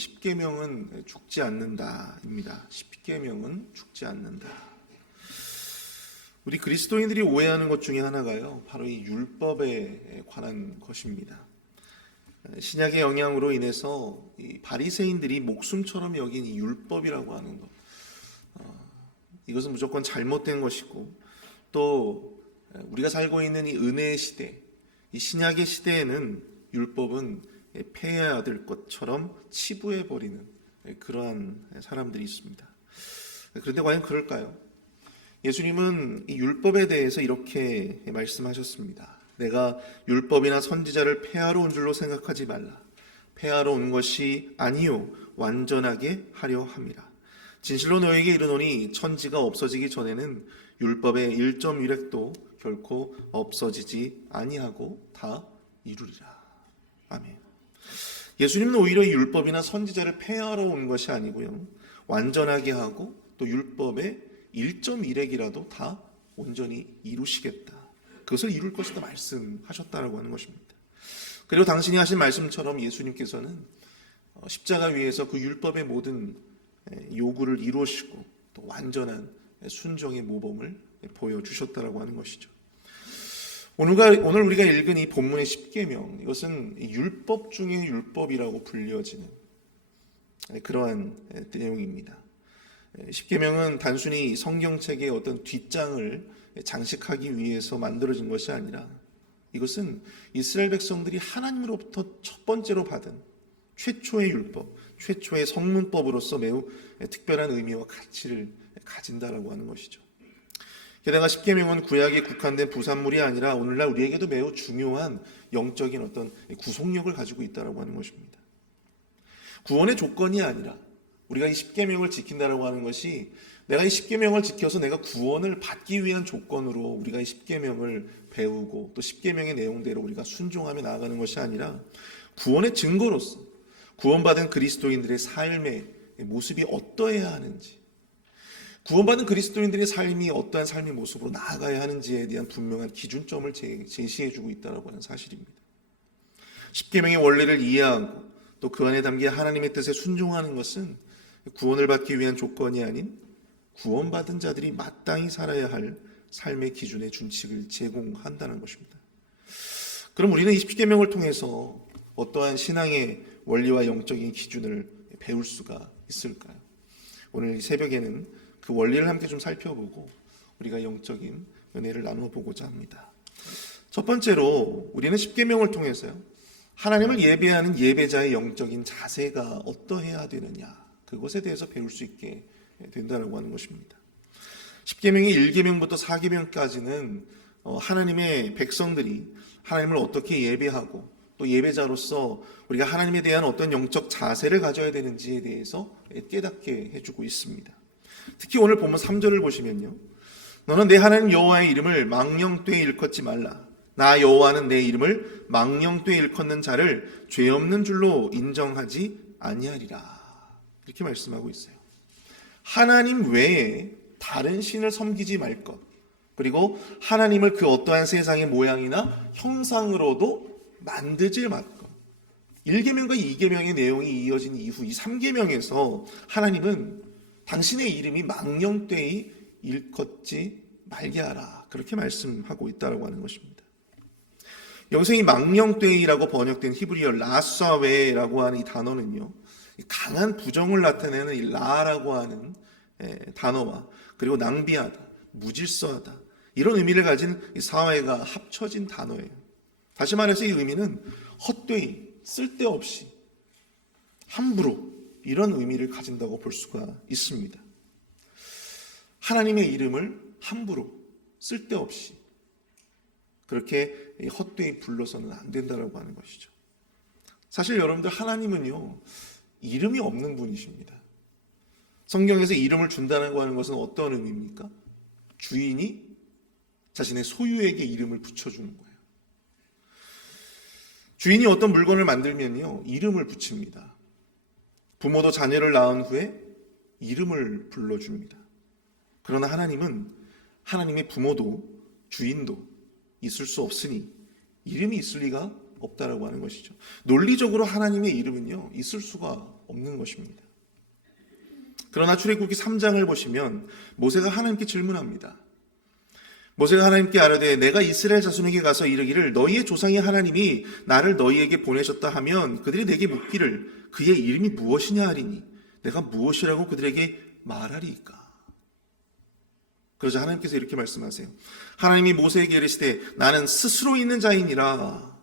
십계명은 죽지 않는다입니다. 십계명은 죽지 않는다. 우리 그리스도인들이 오해하는 것 중에 하나가요, 바로 이 율법에 관한 것입니다. 신약의 영향으로 인해서 이 바리새인들이 목숨처럼 여긴 이 율법이라고 하는 것, 이것은 무조건 잘못된 것이고, 또 우리가 살고 있는 이 은혜의 시대, 이 신약의 시대에는 율법은 폐해야 될 것처럼 치부해버리는 그러한 사람들이 있습니다. 그런데 과연 그럴까요? 예수님은 이 율법에 대해서 이렇게 말씀하셨습니다. 내가 율법이나 선지자를 폐하러 온 줄로 생각하지 말라. 폐하러 온 것이 아니요 완전하게 하려 함이라. 진실로 너에게 이르노니 천지가 없어지기 전에는 율법의 1.1획도 결코 없어지지 아니하고 다 이루리라. 아멘. 예수님은 오히려 이 율법이나 선지자를 폐하러 온 것이 아니고요, 완전하게 하고 또 율법의 1.1획이라도 다 온전히 이루시겠다, 그것을 이룰 것이다 말씀하셨다라고 하는 것입니다. 그리고 당신이 하신 말씀처럼 예수님께서는 십자가 위에서 그 율법의 모든 요구를 이루시고 또 완전한 순종의 모범을 보여주셨다라고 하는 것이죠. 오늘 우리가 읽은 이 본문의 십계명, 이것은 율법 중의 율법이라고 불려지는 그러한 내용입니다. 십계명은 단순히 성경책의 어떤 뒷장을 장식하기 위해서 만들어진 것이 아니라 이것은 이스라엘 백성들이 하나님으로부터 첫 번째로 받은 최초의 율법, 최초의 성문법으로서 매우 특별한 의미와 가치를 가진다라고 하는 것이죠. 게다가 십계명은 구약에 국한된 부산물이 아니라 오늘날 우리에게도 매우 중요한 영적인 어떤 구속력을 가지고 있다라고 하는 것입니다. 구원의 조건이 아니라 우리가 이 십계명을 지킨다라고 하는 것이 내가 이 십계명을 지켜서 내가 구원을 받기 위한 조건으로 우리가 이 십계명을 배우고 또 십계명의 내용대로 우리가 순종하며 나아가는 것이 아니라 구원의 증거로서 구원받은 그리스도인들의 삶의 모습이 어떠해야 하는지, 구원받은 그리스도인들의 삶이 어떠한 삶의 모습으로 나아가야 하는지에 대한 분명한 기준점을 제시해주고 있다고 하는 사실입니다. 십계명의 원리를 이해하고 또 그 안에 담긴 하나님의 뜻에 순종하는 것은 구원을 받기 위한 조건이 아닌 구원받은 자들이 마땅히 살아야 할 삶의 기준의 준칙을 제공한다는 것입니다. 그럼 우리는 이 십계명을 통해서 어떠한 신앙의 원리와 영적인 기준을 배울 수가 있을까요? 오늘 이 새벽에는 그 원리를 함께 좀 살펴보고 우리가 영적인 은혜를 나누어 보고자 합니다. 첫 번째로 우리는 십계명을 통해서요, 하나님을 예배하는 예배자의 영적인 자세가 어떠해야 되느냐, 그것에 대해서 배울 수 있게 된다고 하는 것입니다. 십계명의 1계명부터 4계명까지는 하나님의 백성들이 하나님을 어떻게 예배하고 또 예배자로서 우리가 하나님에 대한 어떤 영적 자세를 가져야 되는지에 대해서 깨닫게 해주고 있습니다. 특히 오늘 본문 3절을 보시면요, 너는 내 하나님 여호와의 이름을 망령되이 일컫지 말라. 나 여호와는 내 이름을 망령되이 일컫는 자를 죄 없는 줄로 인정하지 아니하리라, 이렇게 말씀하고 있어요. 하나님 외에 다른 신을 섬기지 말 것, 그리고 하나님을 그 어떠한 세상의 모양이나 형상으로도 만들지 말 것. 1계명과 2계명의 내용이 이어진 이후 이 3계명에서 하나님은 당신의 이름이 망령되이 일컫지 말게 하라, 그렇게 말씀하고 있다고 하는 것입니다. 여기서 이 망령되이라고 번역된 히브리어 라사웨라고 하는 이 단어는요, 강한 부정을 나타내는 이 라라고 하는 단어와 그리고 낭비하다, 무질서하다, 이런 의미를 가진 이 사회가 합쳐진 단어예요. 다시 말해서 이 의미는 헛되이, 쓸데없이, 함부로, 이런 의미를 가진다고 볼 수가 있습니다. 하나님의 이름을 함부로, 쓸데없이 그렇게 헛되이 불러서는 안 된다고 하는 것이죠. 사실 여러분들, 하나님은요, 이름이 없는 분이십니다. 성경에서 이름을 준다고 하는 것은 어떤 의미입니까? 주인이 자신의 소유에게 이름을 붙여주는 거예요. 주인이 어떤 물건을 만들면요, 이름을 붙입니다. 부모도 자녀를 낳은 후에 이름을 불러줍니다. 그러나 하나님은 하나님의 부모도 주인도 있을 수 없으니 이름이 있을 리가 없다라고 하는 것이죠. 논리적으로 하나님의 이름은요, 있을 수가 없는 것입니다. 그러나 출애굽기 3장을 보시면 모세가 하나님께 질문합니다. 모세가 하나님께 아뢰되 내가 이스라엘 자손에게 가서 이르기를 너희의 조상의 하나님이 나를 너희에게 보내셨다 하면 그들이 내게 묻기를 그의 이름이 무엇이냐 하리니 내가 무엇이라고 그들에게 말하리이까. 그러자 하나님께서 이렇게 말씀하세요. 하나님이 모세에게 이르시되 나는 스스로 있는 자이니라.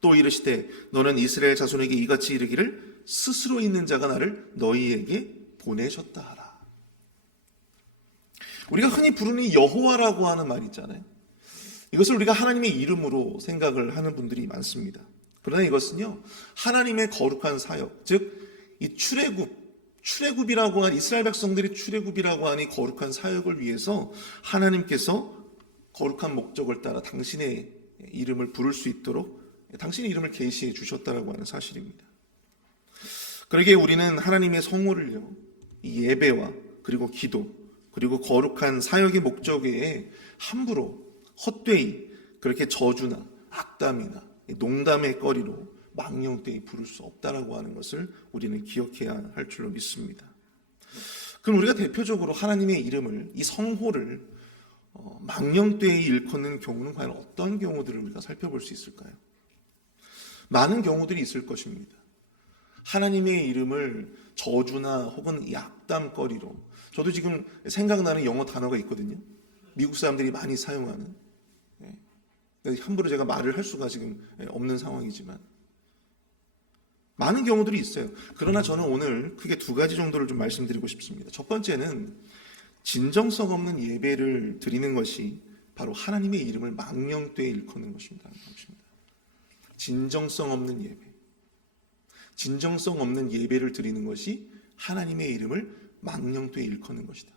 또 이르시되 너는 이스라엘 자손에게 이같이 이르기를 스스로 있는 자가 나를 너희에게 보내셨다 하라. 우리가 흔히 부르는 이 여호와라고 하는 말 있잖아요. 이것을 우리가 하나님의 이름으로 생각을 하는 분들이 많습니다. 그러나 이것은요, 하나님의 거룩한 사역, 즉 이 출애굽이라고 한 이스라엘 백성들이 출애굽이라고 하는 이 거룩한 사역을 위해서 하나님께서 거룩한 목적을 따라 당신의 이름을 부를 수 있도록 당신의 이름을 계시해 주셨다라고 하는 사실입니다. 그러기에 우리는 하나님의 성호를요, 이 예배와 그리고 기도 그리고 거룩한 사역의 목적 외에 함부로 헛되이 그렇게 저주나 악담이나 농담의 거리로 망령되이 부를 수 없다라고 하는 것을 우리는 기억해야 할 줄로 믿습니다. 그럼 우리가 대표적으로 하나님의 이름을 이 성호를 망령되이 일컫는 경우는 과연 어떤 경우들을 우리가 살펴볼 수 있을까요? 많은 경우들이 있을 것입니다. 하나님의 이름을 저주나 혹은 이 악담거리로, 저도 지금 생각나는 영어 단어가 있거든요. 미국 사람들이 많이 사용하는, 함부로 제가 말을 할 수가 지금 없는 상황이지만 많은 경우들이 있어요. 그러나 저는 오늘 크게 두 가지 정도를 좀 말씀드리고 싶습니다. 첫 번째는 진정성 없는 예배를 드리는 것이 바로 하나님의 이름을 망령되이 일컫는 것입니다. 진정성 없는 예배, 진정성 없는 예배를 드리는 것이 하나님의 이름을 망령되이 일컫는 것이다.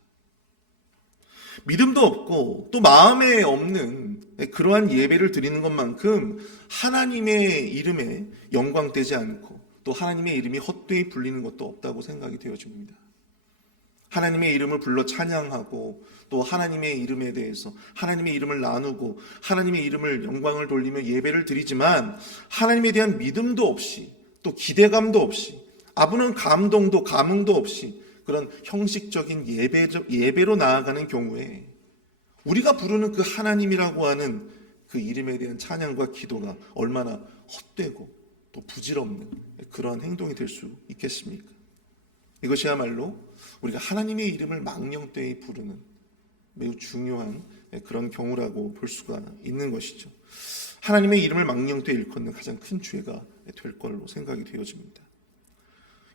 믿음도 없고 또 마음에 없는 그러한 예배를 드리는 것만큼 하나님의 이름에 영광되지 않고 또 하나님의 이름이 헛되이 불리는 것도 없다고 생각이 되어집니다. 하나님의 이름을 불러 찬양하고 또 하나님의 이름에 대해서 하나님의 이름을 나누고 하나님의 이름을 영광을 돌리며 예배를 드리지만 하나님에 대한 믿음도 없이 또 기대감도 없이 아부는 감동도 감흥도 없이 그런 형식적인 예배로 나아가는 경우에 우리가 부르는 그 하나님이라고 하는 그 이름에 대한 찬양과 기도가 얼마나 헛되고 또 부질없는 그러한 행동이 될 수 있겠습니까? 이것이야말로 우리가 하나님의 이름을 망령되이 부르는 매우 중요한 그런 경우라고 볼 수가 있는 것이죠. 하나님의 이름을 망령되이 일컫는 가장 큰 죄가 될 걸로 생각이 되어집니다.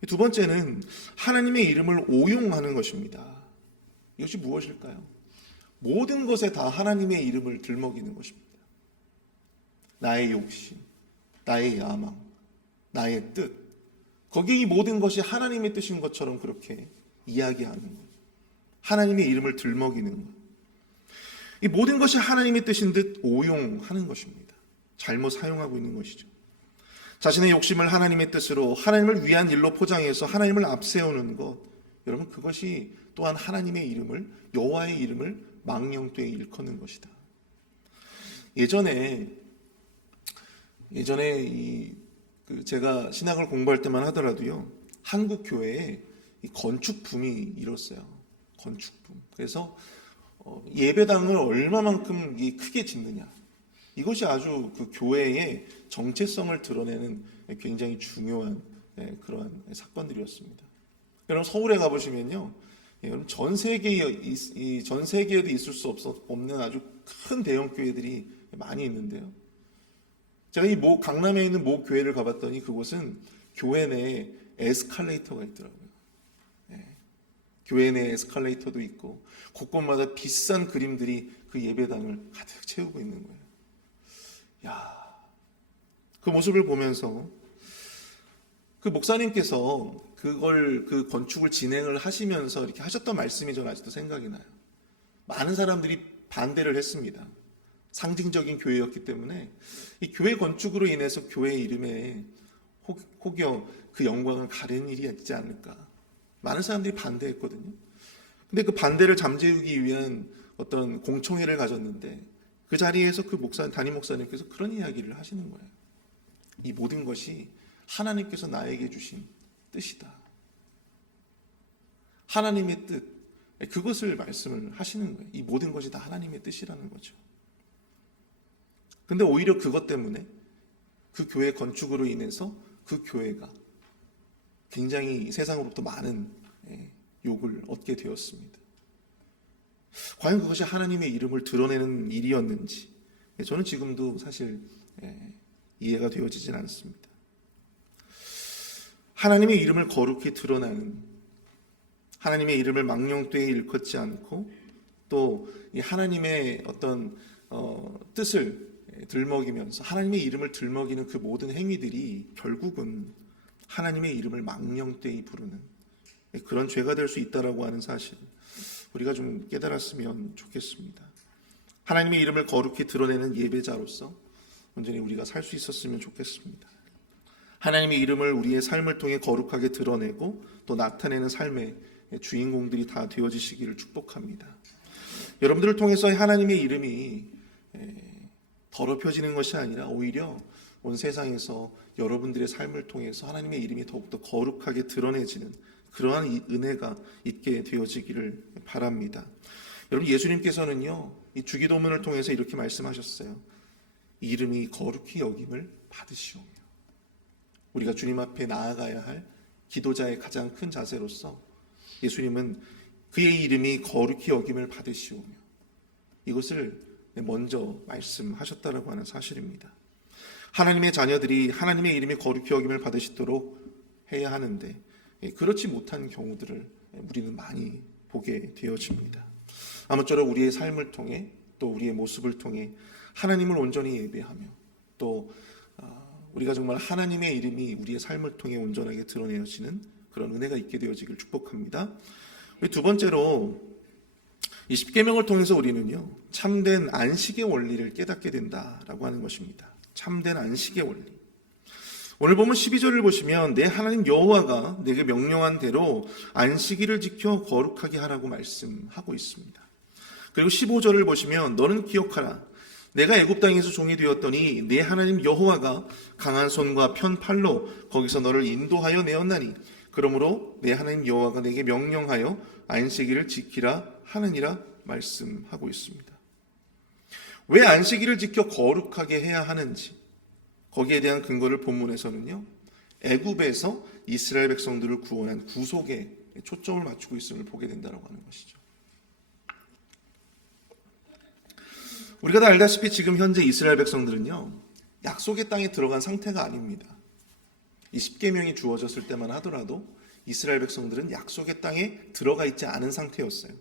두 번째는 하나님의 이름을 오용하는 것입니다. 이것이 무엇일까요? 모든 것에 다 하나님의 이름을 들먹이는 것입니다. 나의 욕심, 나의 야망, 나의 뜻, 거기에 이 모든 것이 하나님의 뜻인 것처럼 그렇게 이야기하는 것, 하나님의 이름을 들먹이는 것, 이 모든 것이 하나님의 뜻인 듯 오용하는 것입니다. 잘못 사용하고 있는 것이죠. 자신의 욕심을 하나님의 뜻으로 하나님을 위한 일로 포장해서 하나님을 앞세우는 것, 여러분 그것이 또한 하나님의 이름을, 여호와의 이름을 망령되이 일컫는 것이다. 예전에 제가 신학을 공부할 때만 하더라도요, 한국 교회에 이 건축 붐이 일었어요. 건축 붐. 그래서 예배당을 얼마만큼 크게 짓느냐, 이것이 아주 그 교회의 정체성을 드러내는 굉장히 중요한 그러한 사건들이었습니다. 여러분 서울에 가보시면요, 여러분 전 세계에도 있을 수 없는 아주 큰 대형 교회들이 많이 있는데요. 제가 이 강남에 있는 모 교회를 가봤더니 그곳은 교회 내에 에스컬레이터가 있더라고요. 교회 내에 에스컬레이터도 있고 곳곳마다 비싼 그림들이 그 예배당을 가득 채우고 있는 거예요. 그 모습을 보면서 그 목사님께서 그 건축을 진행을 하시면서 이렇게 하셨던 말씀이 저는 아직도 생각이 나요. 많은 사람들이 반대를 했습니다. 상징적인 교회였기 때문에 이 교회 건축으로 인해서 교회 이름에 혹여 그 영광을 가리는 일이 있지 않을까. 많은 사람들이 반대했거든요. 근데 그 반대를 잠재우기 위한 어떤 공청회를 가졌는데 그 자리에서 그 담임 목사님께서 그런 이야기를 하시는 거예요. 이 모든 것이 하나님께서 나에게 주신 뜻이다. 하나님의 뜻, 그것을 말씀을 하시는 거예요. 이 모든 것이 다 하나님의 뜻이라는 거죠. 근데 오히려 그것 때문에 그 교회 건축으로 인해서 그 교회가 굉장히 세상으로부터 많은 욕을 얻게 되었습니다. 과연 그것이 하나님의 이름을 드러내는 일이었는지 저는 지금도 사실 이해가 되어지진 않습니다. 하나님의 이름을 거룩히 드러나는, 하나님의 이름을 망령되이 일컫지 않고 또 이 하나님의 어떤 뜻을 들먹이면서 하나님의 이름을 들먹이는 그 모든 행위들이 결국은 하나님의 이름을 망령되이 부르는 그런 죄가 될 수 있다라고 하는 사실, 우리가 좀 깨달았으면 좋겠습니다. 하나님의 이름을 거룩히 드러내는 예배자로서 온전히 우리가 살 수 있었으면 좋겠습니다. 하나님의 이름을 우리의 삶을 통해 거룩하게 드러내고 또 나타내는 삶의 주인공들이 다 되어지시기를 축복합니다. 여러분들을 통해서 하나님의 이름이 더럽혀지는 것이 아니라 오히려 온 세상에서 여러분들의 삶을 통해서 하나님의 이름이 더욱더 거룩하게 드러내지는 그러한 이 은혜가 있게 되어지기를 바랍니다. 여러분, 예수님께서는요, 이 주기도문을 통해서 이렇게 말씀하셨어요. 이름이 거룩히 여김을 받으시오며. 우리가 주님 앞에 나아가야 할 기도자의 가장 큰 자세로서 예수님은 그의 이름이 거룩히 여김을 받으시오며 이것을 먼저 말씀하셨다라고 하는 사실입니다. 하나님의 자녀들이 하나님의 이름이 거룩히 여김을 받으시도록 해야 하는데 그렇지 못한 경우들을 우리는 많이 보게 되어집니다. 아무쪼록 우리의 삶을 통해 또 우리의 모습을 통해 하나님을 온전히 예배하며 또 우리가 정말 하나님의 이름이 우리의 삶을 통해 온전하게 드러내어지는 그런 은혜가 있게 되어지길 축복합니다. 두 번째로 이 십계명을 통해서 우리는요, 참된 안식의 원리를 깨닫게 된다라고 하는 것입니다. 참된 안식의 원리. 오늘 보면 12절을 보시면 내 하나님 여호와가 내게 명령한 대로 안식일을 지켜 거룩하게 하라고 말씀하고 있습니다. 그리고 15절을 보시면 너는 기억하라. 내가 애굽 땅에서 종이 되었더니 내 하나님 여호와가 강한 손과 편 팔로 거기서 너를 인도하여 내었나니 그러므로 내 하나님 여호와가 내게 명령하여 안식일을 지키라 하느니라 말씀하고 있습니다. 왜 안식일을 지켜 거룩하게 해야 하는지 거기에 대한 근거를 본문에서는요, 애굽에서 이스라엘 백성들을 구원한 구속에 초점을 맞추고 있음을 보게 된다고 하는 것이죠. 우리가 다 알다시피 지금 현재 이스라엘 백성들은요, 약속의 땅에 들어간 상태가 아닙니다. 이 십계명이 주어졌을 때만 하더라도 이스라엘 백성들은 약속의 땅에 들어가 있지 않은 상태였어요.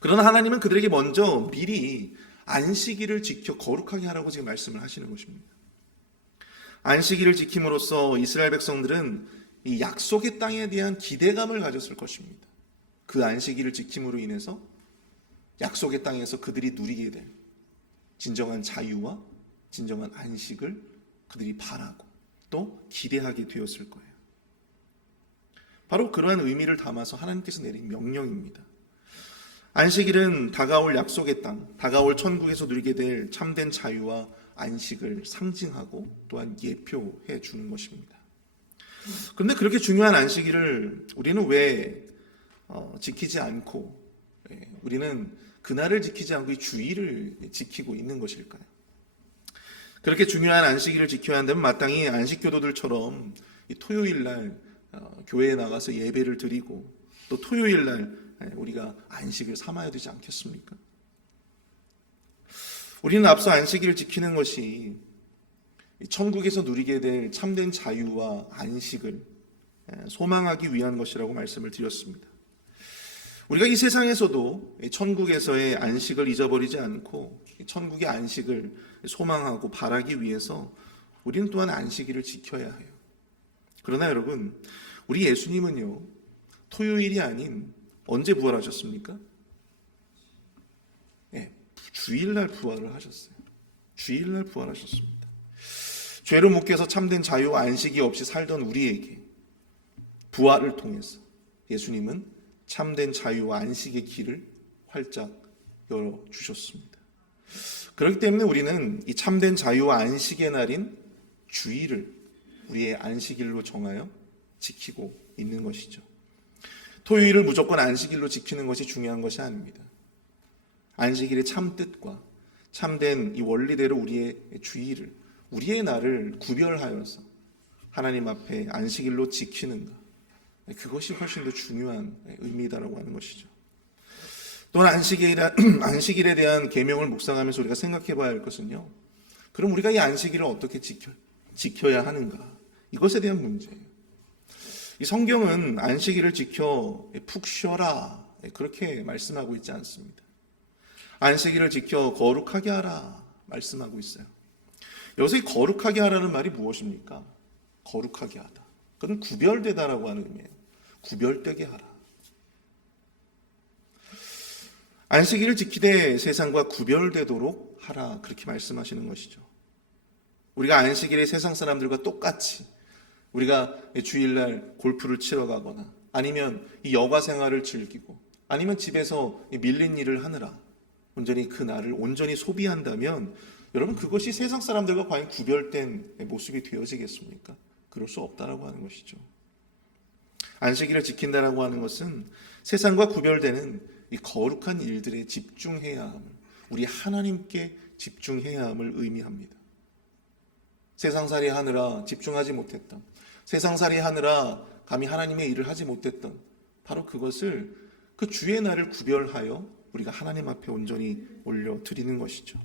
그러나 하나님은 그들에게 먼저 미리 안식일을 지켜 거룩하게 하라고 지금 말씀을 하시는 것입니다. 안식일을 지킴으로써 이스라엘 백성들은 이 약속의 땅에 대한 기대감을 가졌을 것입니다. 그 안식일을 지킴으로 인해서 약속의 땅에서 그들이 누리게 될 진정한 자유와 진정한 안식을 그들이 바라고 또 기대하게 되었을 거예요. 바로 그러한 의미를 담아서 하나님께서 내린 명령입니다. 안식일은 다가올 약속의 땅, 다가올 천국에서 누리게 될 참된 자유와 안식을 상징하고 또한 예표해 주는 것입니다. 그런데 그렇게 중요한 안식일을 우리는 왜 지키지 않고 우리는 그날을 지키지 않고 이 주일을 지키고 있는 것일까요? 그렇게 중요한 안식일을 지켜야 한다면 마땅히 안식교도들처럼 이 토요일날 교회에 나가서 예배를 드리고 또 토요일날 우리가 안식을 삼아야 되지 않겠습니까? 우리는 앞서 안식일을 지키는 것이 천국에서 누리게 될 참된 자유와 안식을 소망하기 위한 것이라고 말씀을 드렸습니다. 우리가 이 세상에서도 천국에서의 안식을 잊어버리지 않고 천국의 안식을 소망하고 바라기 위해서 우리는 또한 안식일을 지켜야 해요. 그러나 여러분, 우리 예수님은요, 토요일이 아닌 언제 부활하셨습니까? 주일날 부활을 하셨어요. 주일날 부활하셨습니다. 죄로 묶여서 참된 자유와 안식이 없이 살던 우리에게 부활을 통해서 예수님은 참된 자유와 안식의 길을 활짝 열어주셨습니다. 그렇기 때문에 우리는 이 참된 자유와 안식의 날인 주일을 우리의 안식일로 정하여 지키고 있는 것이죠. 토요일을 무조건 안식일로 지키는 것이 중요한 것이 아닙니다. 안식일의 참 뜻과 참된 이 원리대로 우리의 주일을, 우리의 날을 구별하여서 하나님 앞에 안식일로 지키는가, 그것이 훨씬 더 중요한 의미다라고 하는 것이죠. 또한 안식일에 대한 계명을 묵상하면서 우리가 생각해 봐야 할 것은요, 그럼 우리가 이 안식일을 어떻게 지켜야 하는가, 이것에 대한 문제예요. 이 성경은 안식일을 지켜 푹 쉬어라 그렇게 말씀하고 있지 않습니다. 안식일을 지켜 거룩하게 하라 말씀하고 있어요. 여기서 이 거룩하게 하라는 말이 무엇입니까? 거룩하게 하다, 그건 구별되다라고 하는 의미예요. 구별되게 하라. 안식일을 지키되 세상과 구별되도록 하라, 그렇게 말씀하시는 것이죠. 우리가 안식일에 세상 사람들과 똑같이 우리가 주일날 골프를 치러 가거나 아니면 이 여가 생활을 즐기고 아니면 집에서 밀린 일을 하느라 온전히 그 날을 온전히 소비한다면 여러분, 그것이 세상 사람들과 과연 구별된 모습이 되어지겠습니까? 그럴 수 없다라고 하는 것이죠. 안식일을 지킨다라고 하는 것은 세상과 구별되는 이 거룩한 일들에 집중해야 함을, 우리 하나님께 집중해야 함을 의미합니다. 세상살이 하느라 집중하지 못했던, 세상살이 하느라 감히 하나님의 일을 하지 못했던 바로 그것을, 그 주의 날을 구별하여 우리가 하나님 앞에 온전히 올려드리는 것이죠.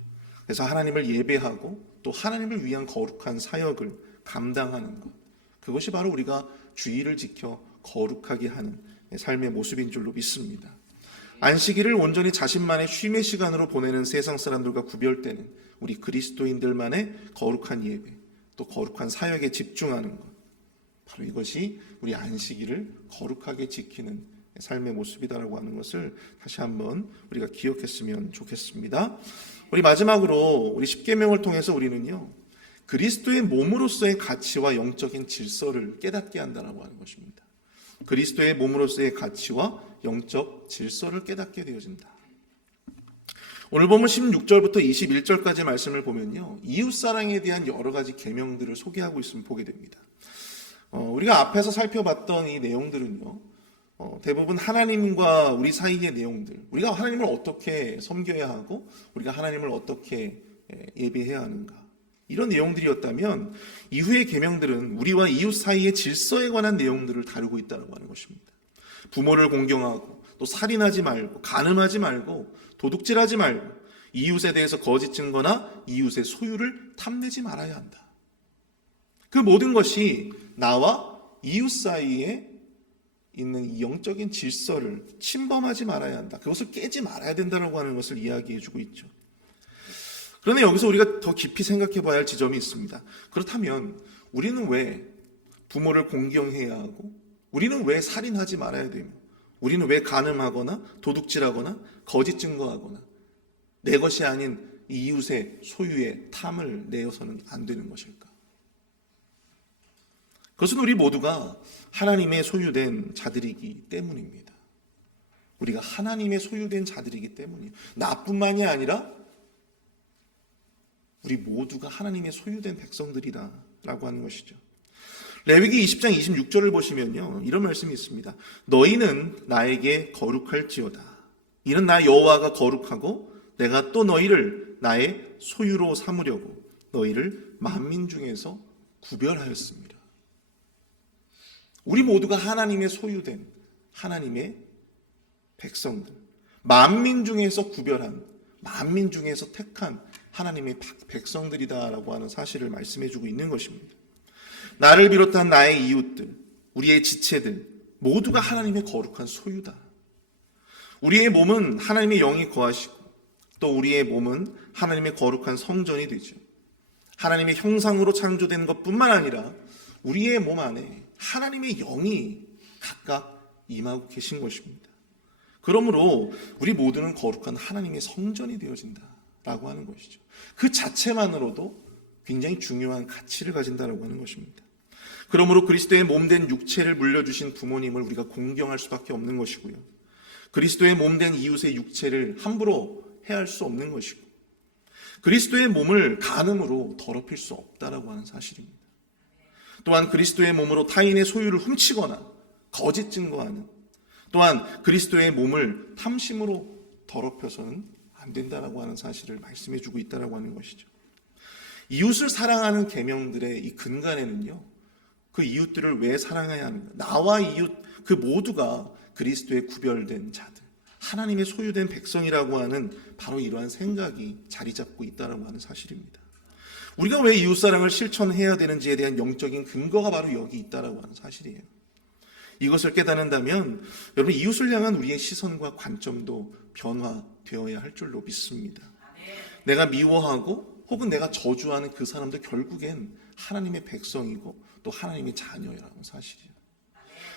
그래서 하나님을 예배하고 또 하나님을 위한 거룩한 사역을 감당하는 것, 그것이 바로 우리가 주일을 지켜 거룩하게 하는 삶의 모습인 줄로 믿습니다. 안식일을 온전히 자신만의 쉼의 시간으로 보내는 세상 사람들과 구별되는 우리 그리스도인들만의 거룩한 예배, 또 거룩한 사역에 집중하는 것, 바로 이것이 우리 안식일을 거룩하게 지키는 삶의 모습이다라고 하는 것을 다시 한번 우리가 기억했으면 좋겠습니다. 우리 마지막으로 우리 십계명을 통해서 우리는요, 그리스도의 몸으로서의 가치와 영적인 질서를 깨닫게 한다라고 하는 것입니다. 그리스도의 몸으로서의 가치와 영적 질서를 깨닫게 되어진다. 오늘 보면 16절부터 21절까지 말씀을 보면요, 이웃사랑에 대한 여러 가지 계명들을 소개하고 있음을 보게 됩니다. 우리가 앞에서 살펴봤던 이 내용들은요, 대부분 하나님과 우리 사이의 내용들, 우리가 하나님을 어떻게 섬겨야 하고 우리가 하나님을 어떻게 예배해야 하는가, 이런 내용들이었다면 이후의 계명들은 우리와 이웃 사이의 질서에 관한 내용들을 다루고 있다고 하는 것입니다. 부모를 공경하고 또 살인하지 말고 간음하지 말고 도둑질하지 말고 이웃에 대해서 거짓 증거나 이웃의 소유를 탐내지 말아야 한다. 그 모든 것이 나와 이웃 사이에 있는 이 영적인 질서를 침범하지 말아야 한다. 그것을 깨지 말아야 된다고 하는 것을 이야기해주고 있죠. 그런데 여기서 우리가 더 깊이 생각해 봐야 할 지점이 있습니다. 그렇다면 우리는 왜 부모를 공경해야 하고, 우리는 왜 살인하지 말아야 되며, 우리는 왜 간음하거나 도둑질하거나 거짓 증거하거나 내 것이 아닌 이웃의 소유의 탐을 내어서는 안 되는 것일까? 그것은 우리 모두가 하나님의 소유된 자들이기 때문입니다. 우리가 하나님의 소유된 자들이기 때문이에요. 나뿐만이 아니라 우리 모두가 하나님의 소유된 백성들이다라고 하는 것이죠. 레위기 20장 26절을 보시면요, 이런 말씀이 있습니다. 너희는 나에게 거룩할지어다. 이는 나 여호와가 거룩하고 내가 또 너희를 나의 소유로 삼으려고 너희를 만민 중에서 구별하였습니다. 우리 모두가 하나님의 소유된 하나님의 백성들, 만민 중에서 구별한, 만민 중에서 택한 하나님의 백성들이다라고 하는 사실을 말씀해주고 있는 것입니다. 나를 비롯한 나의 이웃들, 우리의 지체들 모두가 하나님의 거룩한 소유다. 우리의 몸은 하나님의 영이 거하시고 또 우리의 몸은 하나님의 거룩한 성전이 되죠. 하나님의 형상으로 창조된 것뿐만 아니라 우리의 몸 안에 하나님의 영이 각각 임하고 계신 것입니다. 그러므로 우리 모두는 거룩한 하나님의 성전이 되어진다라고 하는 것이죠. 그 자체만으로도 굉장히 중요한 가치를 가진다라고 하는 것입니다. 그러므로 그리스도의 몸된 육체를 물려주신 부모님을 우리가 공경할 수밖에 없는 것이고요. 그리스도의 몸된 이웃의 육체를 함부로 해할 수 없는 것이고, 그리스도의 몸을 간음으로 더럽힐 수 없다라고 하는 사실입니다. 또한 그리스도의 몸으로 타인의 소유를 훔치거나 거짓 증거하는, 또한 그리스도의 몸을 탐심으로 더럽혀서는 안 된다라고 하는 사실을 말씀해 주고 있다라고 하는 것이죠. 이웃을 사랑하는 계명들의 이 근간에는요, 그 이웃들을 왜 사랑해야 하는가? 나와 이웃 그 모두가 그리스도의 구별된 자들, 하나님의 소유된 백성이라고 하는 바로 이러한 생각이 자리 잡고 있다라고 하는 사실입니다. 우리가 왜 이웃사랑을 실천해야 되는지에 대한 영적인 근거가 바로 여기 있다라고 하는 사실이에요. 이것을 깨닫는다면 여러분, 이웃을 향한 우리의 시선과 관점도 변화되어야 할 줄로 믿습니다. 내가 미워하고 혹은 내가 저주하는 그 사람도 결국엔 하나님의 백성이고 또 하나님의 자녀라는 사실이에요.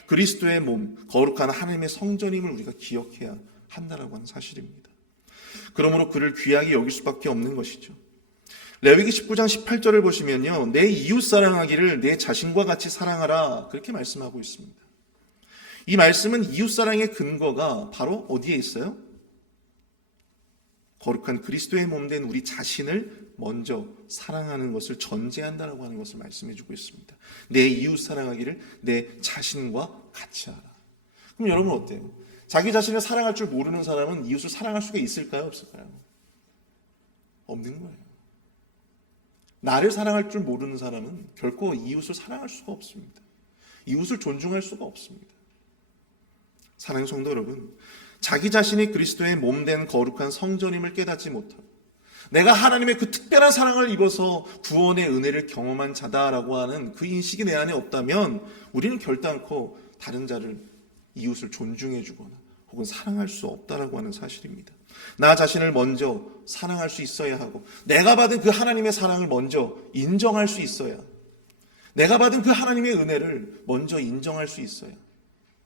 그리스도의 몸, 거룩한 하나님의 성전임을 우리가 기억해야 한다라고 하는 사실입니다. 그러므로 그를 귀하게 여길 수밖에 없는 것이죠. 레위기 19장 18절을 보시면요, 내 이웃 사랑하기를 내 자신과 같이 사랑하라, 그렇게 말씀하고 있습니다. 이 말씀은 이웃 사랑의 근거가 바로 어디에 있어요? 거룩한 그리스도의 몸된 우리 자신을 먼저 사랑하는 것을 전제한다라고 하는 것을 말씀해 주고 있습니다. 내 이웃 사랑하기를 내 자신과 같이 하라. 그럼 여러분 어때요? 자기 자신을 사랑할 줄 모르는 사람은 이웃을 사랑할 수가 있을까요? 없을까요? 없는 거예요. 나를 사랑할 줄 모르는 사람은 결코 이웃을 사랑할 수가 없습니다. 이웃을 존중할 수가 없습니다. 사랑하는 성도 여러분, 자기 자신이 그리스도의 몸된 거룩한 성전임을 깨닫지 못하고 내가 하나님의 그 특별한 사랑을 입어서 구원의 은혜를 경험한 자다라고 하는 그 인식이 내 안에 없다면 우리는 결단코 다른 자를, 이웃을 존중해 주거나 혹은 사랑할 수 없다라고 하는 사실입니다. 나 자신을 먼저 사랑할 수 있어야 하고 내가 받은 그 하나님의 사랑을 먼저 인정할 수 있어야, 내가 받은 그 하나님의 은혜를 먼저 인정할 수 있어야,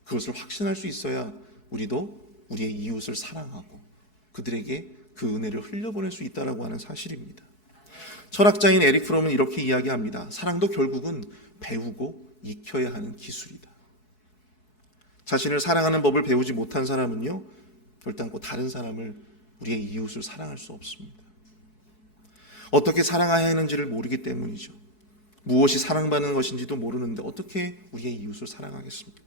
그것을 확신할 수 있어야 우리도 우리의 이웃을 사랑하고 그들에게 그 은혜를 흘려보낼 수 있다라고 하는 사실입니다. 철학자인 에릭 프롬은 이렇게 이야기합니다. 사랑도 결국은 배우고 익혀야 하는 기술이다. 자신을 사랑하는 법을 배우지 못한 사람은요, 결단코 다른 사람을, 우리의 이웃을 사랑할 수 없습니다. 어떻게 사랑해야 하는지를 모르기 때문이죠. 무엇이 사랑받는 것인지도 모르는데 어떻게 우리의 이웃을 사랑하겠습니까?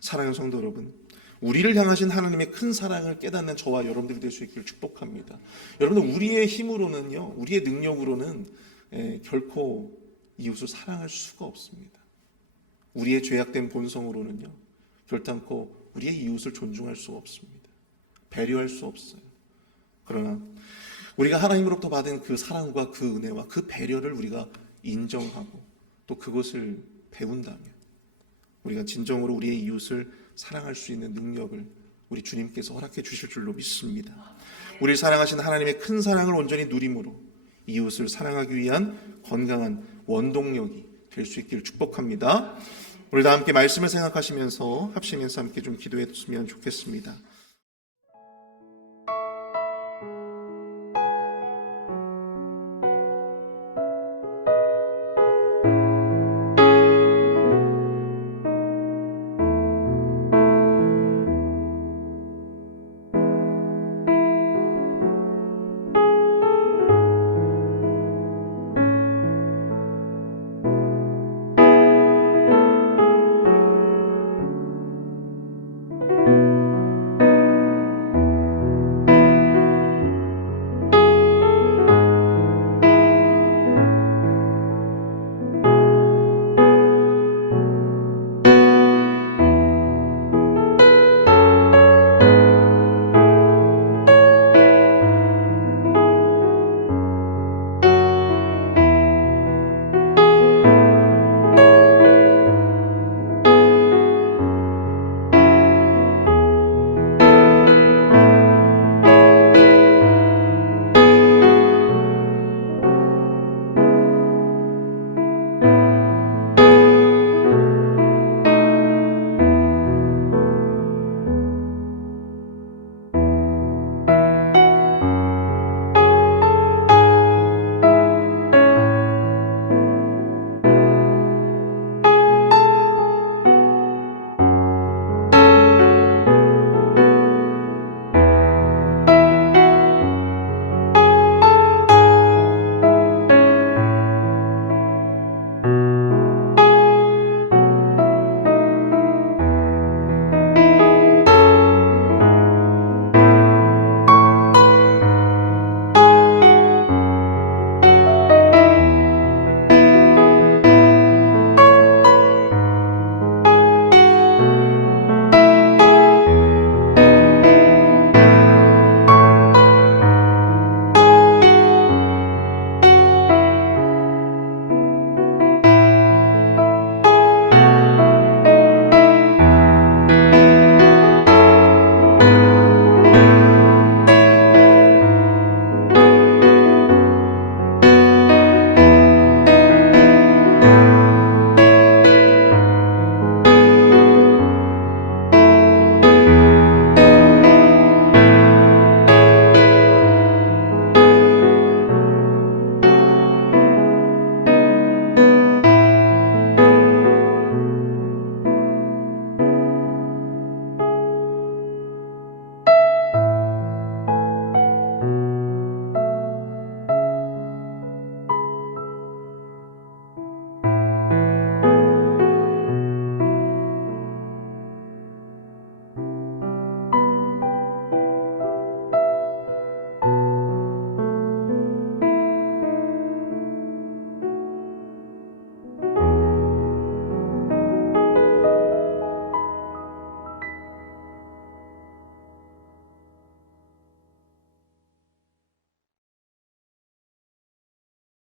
사랑하는 성도 여러분, 우리를 향하신 하나님의 큰 사랑을 깨닫는 저와 여러분들이 될 수 있기를 축복합니다. 여러분들, 우리의 힘으로는요, 우리의 능력으로는 결코 이웃을 사랑할 수가 없습니다. 우리의 죄악된 본성으로는요, 결단코 우리의 이웃을 존중할 수가 없습니다. 배려할 수 없어요. 그러나 우리가 하나님으로부터 받은 그 사랑과 그 은혜와 그 배려를 우리가 인정하고 또 그것을 배운다면 우리가 진정으로 우리의 이웃을 사랑할 수 있는 능력을 우리 주님께서 허락해 주실 줄로 믿습니다. 우리를 사랑하신 하나님의 큰 사랑을 온전히 누림으로 이웃을 사랑하기 위한 건강한 원동력이 될 수 있기를 축복합니다. 우리 다 함께 말씀을 생각하시면서 합심해서 함께 좀 기도했으면 좋겠습니다.